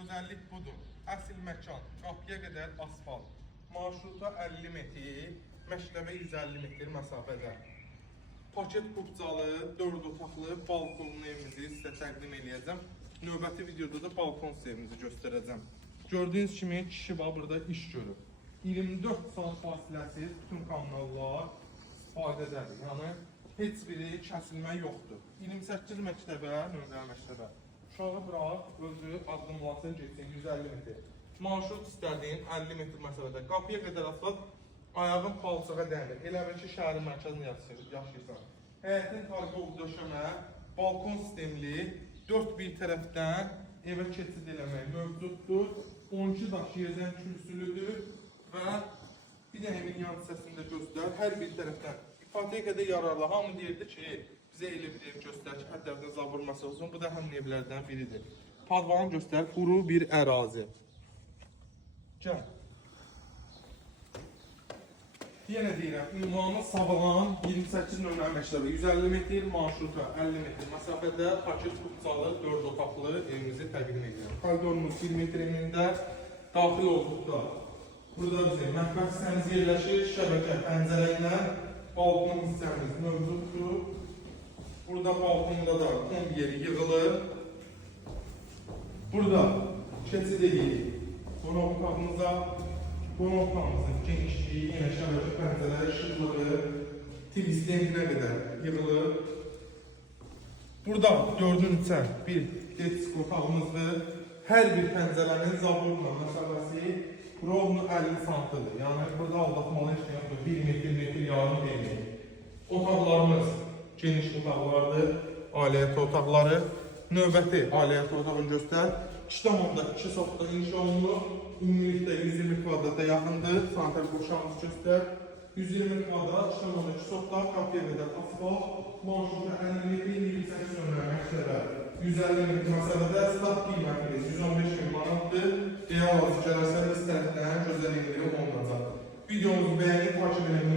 Gözəllik budur. Əsl məkan, qapıya qədər asfalt. Marşruta 50 metr, məktəbə 150 metr məsafədə. Paket qubcalı, 4 otaqlı balkonlu evimizi sizə təqdim edəcəm. Növbəti videoda da balkon evimizi göstərəcəm. Gördüyünüz kimi kişi var burada iş görür. 24 saat fasiləsiz bütün kanallar istifadədədir. Yəni heç biri kəsilmə yoxdur. 28 məktəbə, növbəli məktəbə. Uşağı bıraq, özü addımlasın, geçsin 150 metr. Marşrut istədiyin 50 metr məsələdə. Qapıya qədər asfalt, ayağın palçığa dəmir. Elə bil ki, şəhərin mərkəzində yaşayırsan. Həyətin karqol döşəmə, balkon sistemli, 4 bir tərəfdən evə keçid eləmək mövcuddur. 12 daş yerdən kürsülüdür və bir də həmin yan hissəsində göstər. Hər bir tərəfdən ipotekada yararlı. Hamı deyirdi ki, bizə elə bir ev göstər ki, hədlərdən zabur məsəl olsun. Bu da həmin evlərdən biridir. Padvanı göstər, quru bir ərazi. Gəl. Yenə deyirəm, ünvanı Savalan 28 nömrə məktəbi, 150 metr marşruta, 50 metr məsafədə paket qubcalı, 4 otaqlı evimizi təqdim edirəm. Koridorumuz 1 metr enində daxil olduqda. Burada bizim mətbəx hissəmiz yerləşir, şəbəkə pəncərə ilə balkon hissəmiz mövcuddur. Burada balkonda da kombi yeri yığılır. Burada keçid edirik. Qonaq otağımıza. Qonaq otağımızın genişliyi, yenə şəbəkə pəncərə, işıqları, TV standinə qədər yığılır. Burada gördüyünüz bir desk otağımızdır. Hər bir pəncərənin zaburla məsələsi rovnu 50 santıdır. Yəni burada aldatmalı heç yoxdur. 1 metr yarım verir. Otaqlarımız geniş otaqlardır. Ailəti otaqları. Növbəti ailəti otağını göstər. 2,2 sotda inşa olunur. Ümumilikdə 120 kvadrata yaxındır. Sanitar qoşağımız göstər. 120 kvadrat, 2,2 sotda, qapıya qədər asfalt, marşruta 50 metr, 28 nömrə məktəbə, 150 metr məsələdə stat qiymətimiz 115 min manatdır. Real azı gələrsəniz istədiklərin gözəl indirim olunacaq. Videomuzu bəyənib, takip edin.